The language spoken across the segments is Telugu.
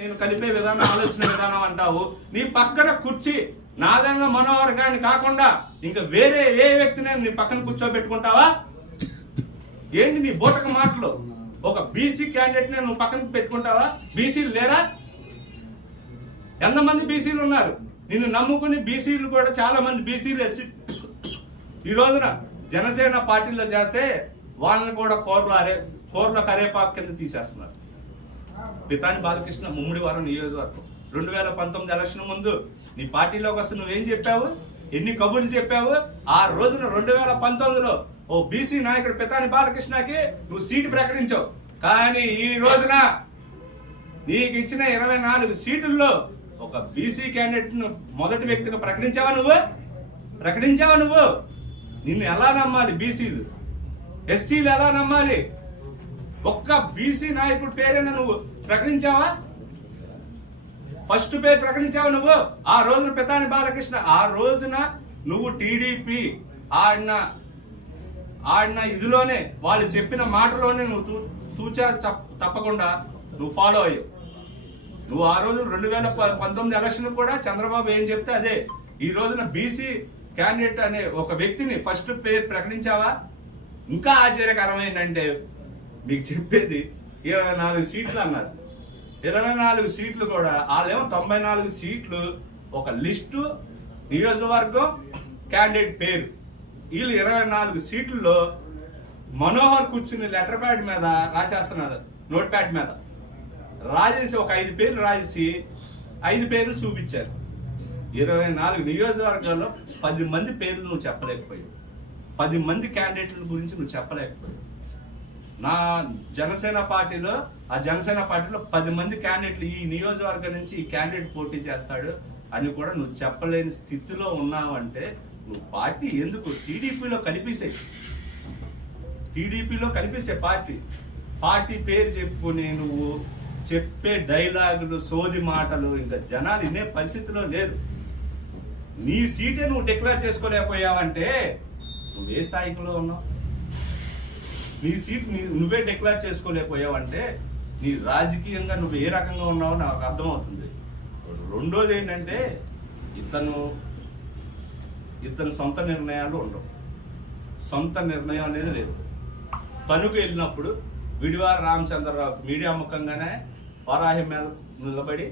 నేను కలిపే విధానం ఆలోచన విధానం అంటావు. నీ పక్కన కుర్చీ నాదన్న మనోహర్ గాని కాకుండా ఇంకా వేరే ఏ వ్యక్తిని నీ పక్కన కూర్చోబెట్టుకుంటావా? ఏంటి నీ బోటక మాటలు? ఒక బీసీ క్యాండిడేట్ నువ్వు పక్కన పెట్టుకుంటావా? బీసీలు లేరా? ఎంతమంది బీసీలు ఉన్నారు? నిన్ను నమ్ముకుని బీసీలు కూడా చాలా మంది బీసీలు ఎస్సీ ఈ రోజున జనసేన పార్టీలో చేస్తే వాళ్ళని కూడా కోర్ల కరేపాకు కింద తీసేస్తున్నారు. పితాని బాలకృష్ణ ముమ్మిడివరం నియోజకవర్గం 2019 ఎలక్షన్ ముందు నీ పార్టీలోకి వస్తే నువ్వేం చెప్పావు? ఎన్ని కబుర్లు చెప్పావు? ఆ రోజున 2019లో ఓ బీసీ నాయకుడు పితాని బాలకృష్ణకి నువ్వు సీటు ప్రకటించావు. కానీ ఈ రోజున నీకు ఇచ్చిన 24 సీటుల్లో ఒక బీసీ క్యాండిడేట్ మొదటి వ్యక్తిగా ప్రకటించావా నువ్వు? నిన్ను ఎలా నమ్మాలి? బీసీలు ఎస్సీలు ఎలా నమ్మాలి? ఒక్క బీసీ నాయకుడి పేరైనా నువ్వు ప్రకటించావా? ఫస్ట్ పేరు ప్రకటించావా నువ్వు? ఆ రోజున పితాని బాలకృష్ణ, ఆ రోజున నువ్వు టీడీపీ ఆడిన ఇదిలోనే వాళ్ళు చెప్పిన మాటలోనే నువ్వు తూచా తప్పకుండా నువ్వు ఫాలో అయ్యావు. నువ్వు ఆ రోజు 2019 ఎలక్షన్ కూడా చంద్రబాబు ఏం చెప్తే అదే. ఈ రోజున బీసీ క్యాండిడేట్ అనే ఒక వ్యక్తిని ఫస్ట్ పేరు ప్రకటించావా? ఇంకా ఆశ్చర్యకరమైందంటే మీకు చెప్పేది 24 సీట్లు అన్నారు. 24 సీట్లు కూడా వాళ్ళేమో 94 సీట్లు ఒక లిస్టు, నియోజకవర్గం, క్యాండిడేట్ పేరు. వీళ్ళు 24 సీట్లలో మనోహర్ కూర్చుని లెటర్ ప్యాడ్ మీద రాసేస్తున్నారు. నోట్ ప్యాడ్ మీద రాసేసి ఒక 5 పేర్లు రాసేసి 5 పేర్లు చూపించారు. 24 నియోజకవర్గాల్లో 10 మంది పేర్లు నువ్వు చెప్పలేకపోయావు. 10 మంది క్యాండిడేట్ల గురించి నువ్వు చెప్పలేకపోయావు. నా జనసేన పార్టీలో 10 మంది క్యాండిడేట్లు ఈ నియోజకవర్గం నుంచి ఈ క్యాండిడేట్ పోటీ చేస్తాడు అని కూడా నువ్వు చెప్పలేని స్థితిలో ఉన్నావంటే నువ్వు పార్టీ ఎందుకు? టీడీపీలో కనిపిస్తే పార్టీ పేరు చెప్పుకొని నువ్వు చెప్పే డైలాగులు, సోది మాటలు ఇంకా జనాలు వినే పరిస్థితిలో లేరు. నీ సీటే నువ్వు డిక్లేర్ చేసుకోలేకపోయావంటే నువ్వు ఏ స్థాయిలో ఉన్నావు? నీ సీట్ నువ్వే డిక్లేర్ చేసుకోలేకపోయావంటే నీ రాజకీయంగా నువ్వు ఏ రకంగా ఉన్నావో నాకు అర్థమవుతుంది. రెండోది ఏంటంటే ఇతను సొంత నిర్ణయాలు ఉండవు. సొంత నిర్ణయం అనేది లేదు. తణుకు వెళ్ళినప్పుడు విడివాడ రామచంద్రరావు మీడియా ముఖంగానే వారాహి మీద నిలబడి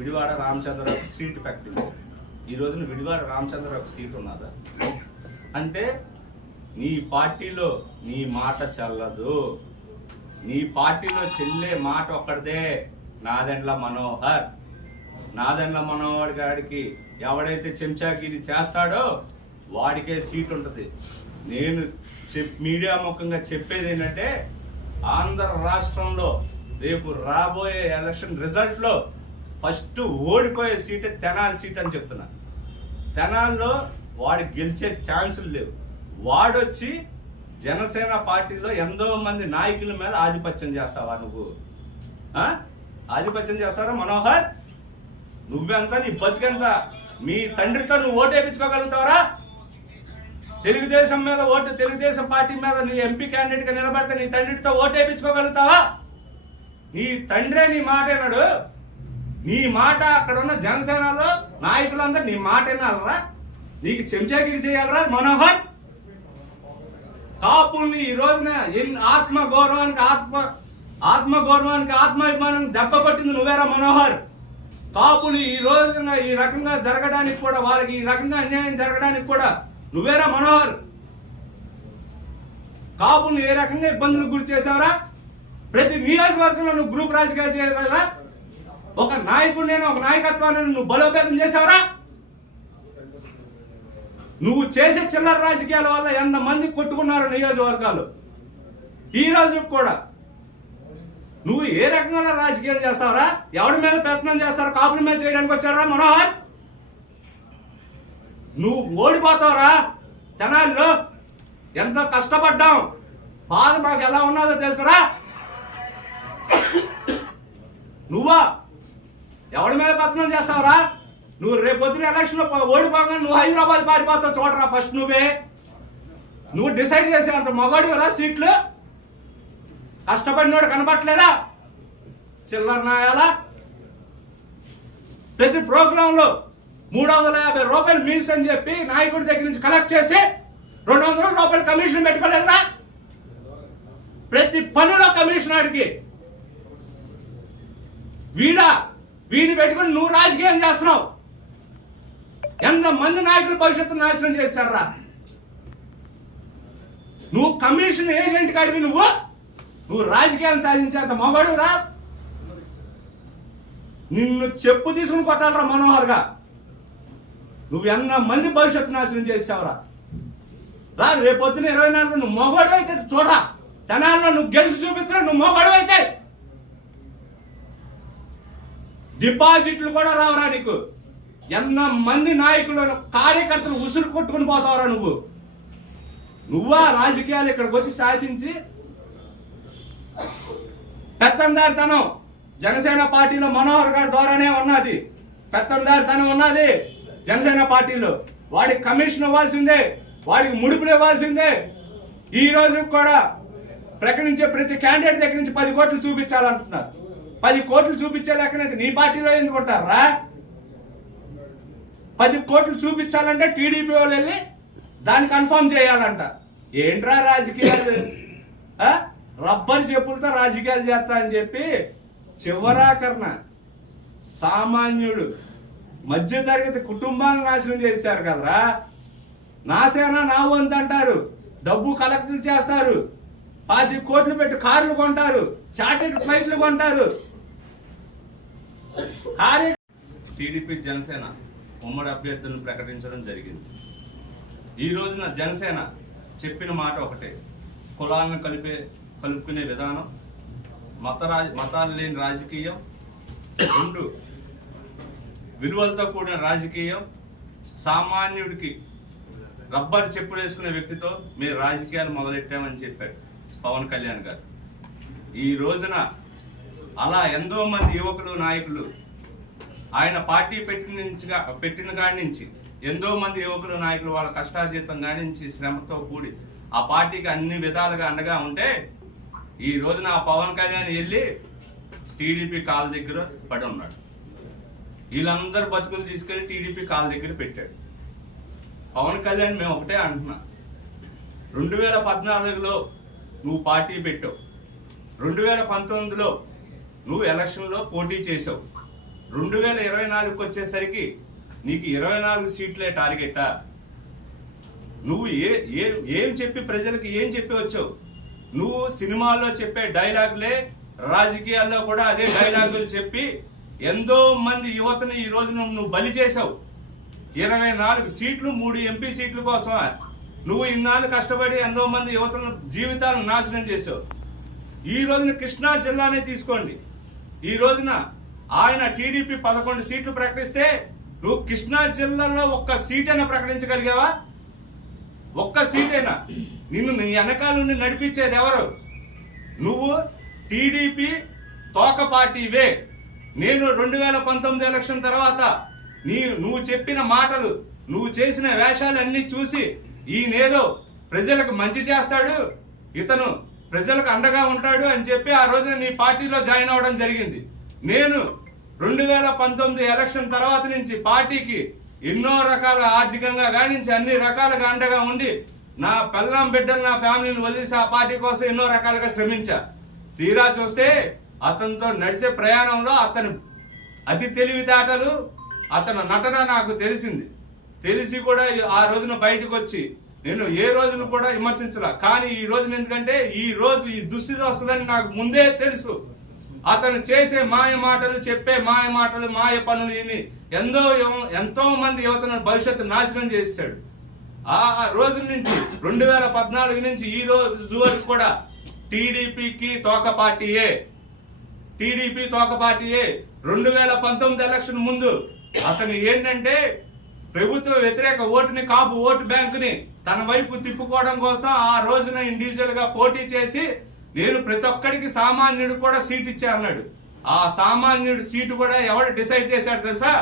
విడివాడ రామచంద్రరావుకి సీటు ప్రకటించారు. ఈ రోజున విడివాడ రామచంద్రరావుకి సీటు ఉన్నదా అంటే నీ పార్టీలో నీ మాట చెల్లదు. నీ పార్టీలో చెల్లే మాట ఒక్కడిదే, నాదెండ్ల మనోహర్ గారికి ఎవడైతే చెంచాగిరి చేస్తాడో వాడికే సీట్ ఉంటుంది. నేను మీడియా ముఖంగా చెప్పేది ఏంటంటే ఆంధ్ర రాష్ట్రంలో రేపు రాబోయే ఎలక్షన్ రిజల్ట్లో ఫస్ట్ ఓడిపోయే సీటే తెనాలి సీట్ అని చెప్తున్నా. తెనాలిలో వాడు గెలిచే ఛాన్సులు లేవు. వాడొచ్చి జనసేన పార్టీలో ఎంతో మంది నాయకుల మీద ఆధిపత్యం చేస్తావా నువ్వు? ఆధిపత్యం చేస్తారా మనోహర్? నువ్వెంత, నీ బతికెంత? మీ తండ్రితో నువ్వు ఓటు వేయించుకోగలుగుతావరా? తెలుగుదేశం పార్టీ మీద నీ ఎంపీ క్యాండిడేట్ గా నిలబడితే నీ తండ్రితో ఓటు వేయించుకోగలుగుతావా? నీ తండ్రే నీ మాట వినడు. నీ మాట అక్కడ ఉన్న జనసేనలో నాయకులందరూ నీ మాట వినాలరా? నీకు చెంచాగిరి చేయాలరా మనోహర్? కాపుల్ని ఈ రోజున ఆత్మగౌరవానికి ఆత్మాభిమానానికి దెబ్బ పట్టింది నువ్వేరా మనోహర్? కాపులు ఈ రోజున ఈ రకంగా జరగడానికి కూడా, వాళ్ళకి ఈ రకంగా అన్యాయం జరగడానికి కూడా నువ్వేరా మనోహర్? కాపుల్ని ఏ రకంగా ఇబ్బందులకు గురి చేశావరా? ప్రతి నియోజకవర్గంలో నువ్వు గ్రూప్ రాజకీయాలు చేయాలి కదా? ఒక నాయకత్వాన్ని నువ్వు బలోపేతం చేశావరా? నువ్వు చేసే చిల్లర రాజకీయాల వల్ల ఎంతమంది కొట్టుకున్నారు నియోజకవర్గాలు. ఈ రోజు కూడా నువ్వు ఏ రకంగా రాజకీయం చేస్తావరా? ఎవరి మీద ప్రయత్నం చేస్తారో కాపుల మీద చేయడానికి వచ్చారా మనోహర్? నువ్వు ఓడిపోతావురా. తెనాలిలో ఎంత కష్టపడ్డాం, బాధ మాకు ఎలా ఉన్నదో తెలుసరా? నువ్వా ఎవరి మీద ప్రయత్నం చేస్తావరా? నువ్వు రేపు పొద్దున ఎలక్షన్ లో ఓడిపోగానే నువ్వు హైదరాబాద్ పారిపోతావు. చూడరా ఫస్ట్ నువ్వు డిసైడ్ చేసే అంత మగాడు కదా సీట్లు. కష్టపడినోడు కనబట్టలేదా? చిల్లర నాయాలా? ప్రతి ప్రోగ్రామ్ లో 350 రూపాయలు మీల్స్ అని చెప్పి నాయకుడి దగ్గర నుంచి కలెక్ట్ చేసి 200 రూపాయలు కమిషన్ పెట్టుకోలేదురా? ప్రతి పనిలో కమిషన్ అడిగి వీడిని పెట్టుకుని నువ్వు రాజకీయం చేస్తున్నావు. ఎంతమంది నాయకుల భవిష్యత్తు నాశనం చేస్తారా? నువ్వు కమిషన్ ఏజెంట్ కాడివి, నువ్వు రాజకీయాన్ని సాధించేంత మొగడురా. నిన్ను చెప్పు తీసుకుని కొట్టాలరా మనోహర్గా. నువ్వు ఎంతమంది భవిష్యత్తు నాశనం చేసావురా? రా రేపొద్దున 24 నువ్వు మొగడు అయితే చూడరా. తెనాల్లో నువ్వు గెలిచి చూపించరా, నువ్వు మొగడు అయితే. డిపాజిట్లు కూడా రావురా నీకు. ఎంతమంది నాయకులు కార్యకర్తలు ఉసురు కొట్టుకుని పోతావురా నువ్వా రాజకీయాలు ఇక్కడికి వచ్చి శాసించి పెత్తందారితనం జనసేన పార్టీలో మనోహర్ గారి ద్వారానే ఉన్నది. పెత్తందారితనం ఉన్నది జనసేన పార్టీలో. వాడికి కమిషన్ ఇవ్వాల్సిందే, వాడికి ముడుపులు ఇవ్వాల్సిందే. ఈ రోజు కూడా ప్రకటించే ప్రతి క్యాండిడేట్ దగ్గర నుంచి 10 కోట్లు చూపించాలంటున్నారు. 10 కోట్లు చూపించే లెక్కనైతే నీ పార్టీలో ఎందుకుంటారా? 10 కోట్లు చూపించాలంటే టీడీపీ వాళ్ళు వెళ్ళి దాన్ని కన్ఫర్మ్ చేయాలంట. ఏంట్రా రాజకీయాలు? రబ్బర్ చెప్పులతో రాజకీయాలు చేస్తా అని చెప్పి చివరాకరణ సామాన్యుడు మధ్యతరగతి కుటుంబాలను నాశనం చేశారు కదరా. నా సేన నా వంతు అంటారు, డబ్బు కలెక్ట్ చేస్తారు, 10 కోట్లు పెట్టి కార్లు కొంటారు, చార్టెడ్ ఫ్లైట్లు కొంటారు. టీడీపీ జనసేన ఉమ్మడి అభ్యర్థులను ప్రకటించడం జరిగింది. ఈ రోజున జనసేన చెప్పిన మాట ఒకటే, కులాలను కలుపుకునే విధానం, మతాలు లేని రాజకీయం, 2 విలువలతో కూడిన రాజకీయం, సామాన్యుడికి రబ్బర్ చెప్పులు వేసుకునే వ్యక్తితో మీరు రాజకీయాలు మొదలెట్టామని చెప్పాడు పవన్ కళ్యాణ్ గారు. ఈ రోజున అలా ఎంతో మంది యువకులు నాయకులు ఆయన పార్టీ పెట్టిన కాడి నుంచి ఎంతో మంది యువకులు నాయకులు వాళ్ళ కష్టార్జితం కాడి నుంచి శ్రమతో కూడి ఆ పార్టీకి అన్ని విధాలుగా అండగా ఉంటే ఈ రోజున ఆ పవన్ కళ్యాణ్ వెళ్ళి టీడీపీ కాళ్ళ దగ్గర పడి ఉన్నాడు. వీళ్ళందరూ బతుకులు తీసుకెళ్లి టీడీపీ కాళ్ళ దగ్గర పెట్టాడు. పవన్ కళ్యాణ్ మేము ఒకటే అంటున్నా, 2014లో నువ్వు పార్టీ పెట్టావు, 2019లో నువ్వు ఎలక్షన్లో పోటీ చేసావు, 2024కి వచ్చేసరికి నీకు 24 సీట్లే టార్గెటా? నువ్వు ఏం చెప్పి ప్రజలకు ఏం చెప్పి వచ్చావు? నువ్వు సినిమాల్లో చెప్పే డైలాగులే రాజకీయాల్లో కూడా అదే డైలాగులు చెప్పి ఎంతో మంది యువతను ఈ రోజు నువ్వు బలి చేసావు. 24 సీట్లు 3 ఎంపీ సీట్ల కోసం నువ్వు ఇన్నాళ్ళు కష్టపడి ఎంతో మంది యువతను జీవితాలను నాశనం చేసావు. ఈ రోజున కృష్ణా జిల్లానే తీసుకోండి. ఈ రోజున ఆయన టీడీపీ 11 సీట్లు ప్రకటిస్తే నువ్వు కృష్ణా జిల్లాలో 1 సీట్ అయినా ప్రకటించగలిగావా? 1 సీటైనా? నిన్ను నీ వెనకాల నుండి నడిపించేది ఎవరు? నువ్వు టీడీపీ తోక పార్టీవే. నేను 2019 ఎలక్షన్ తర్వాత నువ్వు చెప్పిన మాటలు, నువ్వు చేసిన వేషాలు అన్ని చూసి ఈయనేదో ప్రజలకు మంచి చేస్తాడు, ఇతను ప్రజలకు అండగా ఉంటాడు అని చెప్పి ఆ రోజున నీ పార్టీలో జాయిన్ అవ్వడం జరిగింది. నేను 2019 ఎలక్షన్ తర్వాత నుంచి పార్టీకి ఎన్నో రకాల ఆర్థికంగా గానించి అన్ని రకాలుగా అండగా ఉండి నా పెళ్ళాం బిడ్డలు నా ఫ్యామిలీని వదిలేసి ఆ పార్టీ కోసం ఎన్నో రకాలుగా శ్రమించా. తీరా చూస్తే అతనితో నడిచే ప్రయాణంలో అతని అతి తెలివితేటలు, అతని నటన నాకు తెలిసి కూడా ఆ రోజున బయటకు వచ్చి నేను ఏ రోజును కూడా విమర్శించలా. కానీ ఈ రోజున ఎందుకంటే ఈ రోజు ఈ దుస్థితి వస్తుందని నాకు ముందే తెలుసు. అతను చేసే మాయ మాటలు, చెప్పే మాయ మాటలు, మాయ పనులు విని ఎంతో మంది యువతను భవిష్యత్తు నాశనం చేశాడు. ఆ రోజు నుంచి 2014 నుంచి ఈ రోజు వరకు కూడా టీడీపీ తోక పార్టీయే. 2019 ఎలక్షన్ ముందు అతను ఏంటంటే ప్రభుత్వ వ్యతిరేక ఓటుని, కాపు ఓటు బ్యాంకుని తన వైపు తిప్పుకోవడం కోసం ఆ రోజున ఇండివిజువల్ గా పోటీ చేసి నేను ప్రతి ఒక్కడికి సామాన్యుడు కూడా సీట్ ఇచ్చా అన్నాడు. ఆ సామాన్యుడు సీటు కూడా ఎవరు డిసైడ్ చేశాడు తెలుసా?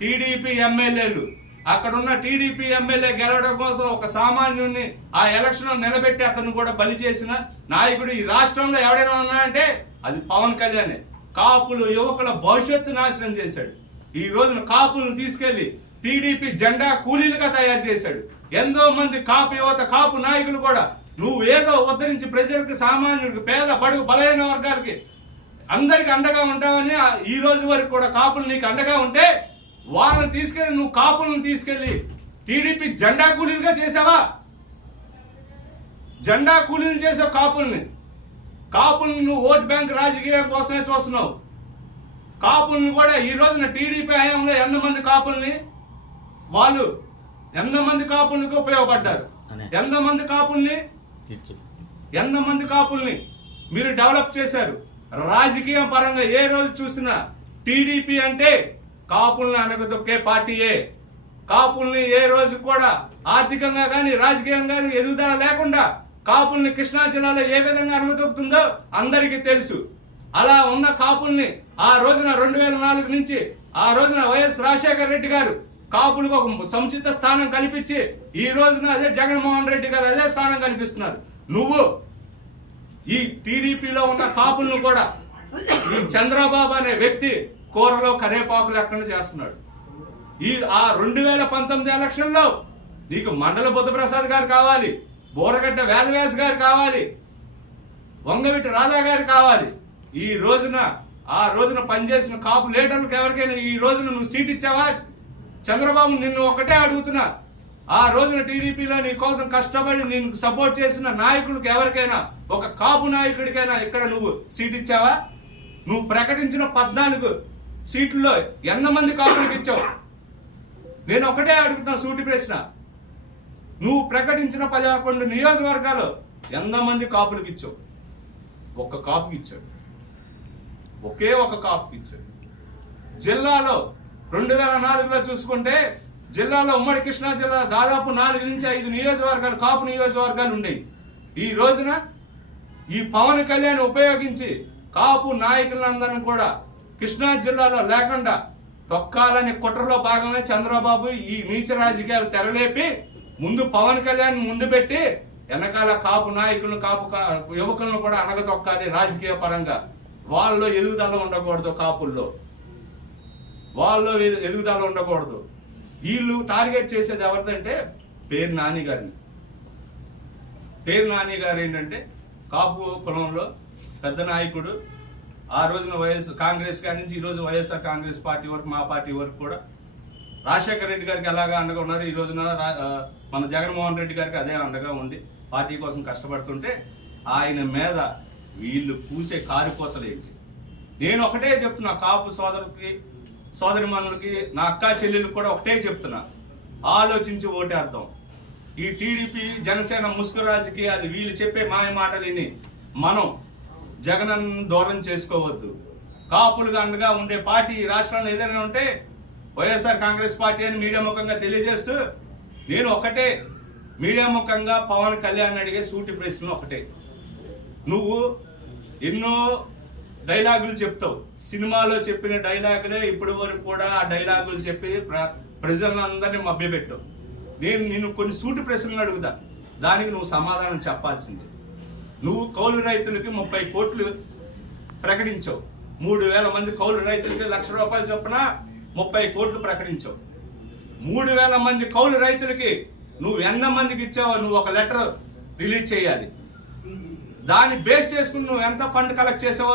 టీడీపీ ఎమ్మెల్యేలు. అక్కడున్న టీడీపీ ఎమ్మెల్యే గెలవడం కోసం ఒక సామాన్యుడిని ఆ ఎలక్షన్ లో నిలబెట్టి అతను కూడా బలి చేసిన నాయకుడు ఈ రాష్ట్రంలో ఎవడైనా ఉన్నాడంటే అది పవన్ కళ్యాణ్. కాపులు యువకుల భవిష్యత్తు నాశనం చేశాడు. ఈ రోజున కాపులను తీసుకెళ్లి టీడీపీ జెండా కూలీలుగా తయారు చేశాడు. ఎంతో మంది కాపు యువత, కాపు నాయకులు కూడా నువ్వు ఏదో ఉద్ధరించి ప్రజలకు, సామాన్యుడికి, పేద బడుగు బలహీన వర్గాలకి అందరికి అండగా ఉంటావని ఈ రోజు వరకు కూడా కాపులు నీకు అండగా ఉంటే వాళ్ళని తీసుకెళ్లి నువ్వు కాపులను తీసుకెళ్లి టీడీపీ జెండా కూలీలుగా చేసావా? జెండా కూలీలు చేసావు కాపుల్ని. కాపుల్ని నువ్వు ఓట్ బ్యాంక్ రాజకీయం కోసమే చూస్తున్నావు. కాపుల్ని కూడా ఈ రోజున టీడీపీ హయాంలో ఎంతమంది కాపుల్ని కాపులకి ఉపయోగపడ్డారు? ఎంతమంది కాపుల్ని మీరు డెవలప్ చేశారు? రాజకీయం పరంగా ఏ రోజు చూసినా టీడీపీ అంటే కాపుల్ని అనగదొక్కే పార్టీయే. కాపుల్ని ఏ రోజు కూడా ఆర్థికంగా కానీ రాజకీయంగా కానీ ఎదుగుదల లేకుండా కాపుల్ని కృష్ణా జిల్లాలో ఏ విధంగా అనగదొక్కుతుందో అందరికీ తెలుసు. అలా ఉన్న కాపుల్ని ఆ రోజున 2004 నుంచి ఆ రోజున వైఎస్ రాజశేఖర రెడ్డి గారు కాపులకు ఒక సముచిత స్థానం కల్పించి ఈ రోజున అదే జగన్మోహన్ రెడ్డి గారు అదే స్థానం కల్పిస్తున్నారు. నువ్వు ఈ టీడీపీలో ఉన్న కాపులను కూడా ఈ చంద్రబాబు అనే వ్యక్తి కూరలో కరేపాకు లేకుండా చేస్తున్నాడు. ఆ 2019 ఎలక్షన్లో నీకు మండల బుద్ధప్రసాద్ గారు కావాలి, బోరగడ్డ వేదవ్యాస్ గారు కావాలి, వంగవీటి రాధా గారు కావాలి. ఆ రోజున పనిచేసిన కాపు లీడర్లకు ఎవరికైనా ఈ రోజున నువ్వు సీట్ ఇచ్చావా? చంద్రబాబు నిన్ను ఒక్కటే అడుగుతున్నా, ఆ రోజున టీడీపీలో నీ కోసం కష్టపడి నిన్ను సపోర్ట్ చేసిన నాయకుడికి ఎవరికైనా, ఒక కాపు నాయకుడికైనా ఇక్కడ నువ్వు సీట్ ఇచ్చావా? నువ్వు ప్రకటించిన 14 సీట్లలో ఎంతమంది కాపులకు ఇచ్చావు? నేను ఒకటే అడుగుతున్నా సూటి ప్రశ్న. నువ్వు ప్రకటించిన 11 నియోజకవర్గాలు ఎంతమంది కాపులకు ఇచ్చావు? ఒక్క కాపుకి ఇచ్చాడు. ఒకే ఒక కాపుకి ఇచ్చాడు. జిల్లాలో 2004లో చూసుకుంటే జిల్లాలో ఉమ్మడి కృష్ణా జిల్లా దాదాపు 4 నుంచి 5 నియోజకవర్గాలు కాపు నియోజకవర్గాలు ఉండేవి. ఈ రోజున ఈ పవన్ కళ్యాణ్ ఉపయోగించి కాపు నాయకులందరినీ కూడా కృష్ణా జిల్లాలో లేకుండా తొక్కాలని కుట్రలో భాగమే చంద్రబాబు ఈ నీచ రాజకీయాలు తెరలేపి ముందు పవన్ కళ్యాణ్ ముందు పెట్టి వెనకాల కాపు నాయకులను, కాపు యువకులను కూడా అనగతొక్కాలి. రాజకీయ పరంగా వాళ్ళలో ఎదుగుదల ఉండకూడదు, కాపుల్లో వాళ్ళలో ఎదుగుదల ఉండకూడదు. వీళ్ళు టార్గెట్ చేసేది ఎవరిదంటే పేరు నాని గారిని. పేరు నాని గారు ఏంటంటే కాపు కులంలో పెద్ద నాయకుడు. ఆ రోజున కాంగ్రెస్ కాడి నుంచి ఈ రోజు వైఎస్ఆర్ కాంగ్రెస్ పార్టీ వరకు, మా పార్టీ వరకు కూడా రాజశేఖర రెడ్డి గారికి ఎలాగా అండగా ఉన్నారు, ఈ రోజున మన జగన్మోహన్ రెడ్డి గారికి అదే అండగా ఉండి పార్టీ కోసం కష్టపడుతుంటే ఆయన మీద వీళ్ళు పూసే కారిపోతలు ఏంటి? నేను ఒకటే చెప్తున్నా, కాపు సోదరులకి, సోదరిమణులకి, నా అక్కా చెల్లెళ్ళకి కూడా ఒకటే చెప్తున్నా, ఆలోచించి ఓటేద్దాం. ఈ టీడీపీ జనసేన ముసుగు రాజకీయాలు వీళ్ళు చెప్పే మాయ మాటలు విని మనం జగన్ దూరం చేసుకోవద్దు. కాపులుగా అండగా ఉండే పార్టీ ఈ రాష్ట్రంలో ఏదైనా ఉంటే వైఎస్ఆర్ కాంగ్రెస్ పార్టీ అని మీడియా ముఖంగా తెలియజేస్తూ నేను ఒకటే మీడియా ముఖంగా పవన్ కళ్యాణ్ అడిగే సూటి ప్రశ్న ఒకటే. నువ్వు ఎన్నో డైలాగులు చెప్తావు, సినిమాలో చెప్పిన డైలాగులే ఇప్పటి వరకు కూడా ఆ డైలాగులు చెప్పి ప్రజలందరినీ మభ్యపెట్టావు. నేను నిన్ను కొన్ని సూటి ప్రశ్నలు అడుగుతా, దానికి నువ్వు సమాధానం చెప్పాల్సిందే. నువ్వు కౌలు రైతులకి 30 కోట్లు ప్రకటించావు. 3,000 మంది కౌలు రైతులకి ₹1,00,000 చొప్పున 30 కోట్లు ప్రకటించావు. 3,000 మంది కౌలు రైతులకి నువ్వు ఎంతమందికి ఇచ్చావో నువ్వు ఒక లెటర్ రిలీజ్ చేయాలి. దాన్ని బేస్ చేసుకుని నువ్వు ఎంత ఫండ్ కలెక్ట్ చేసావో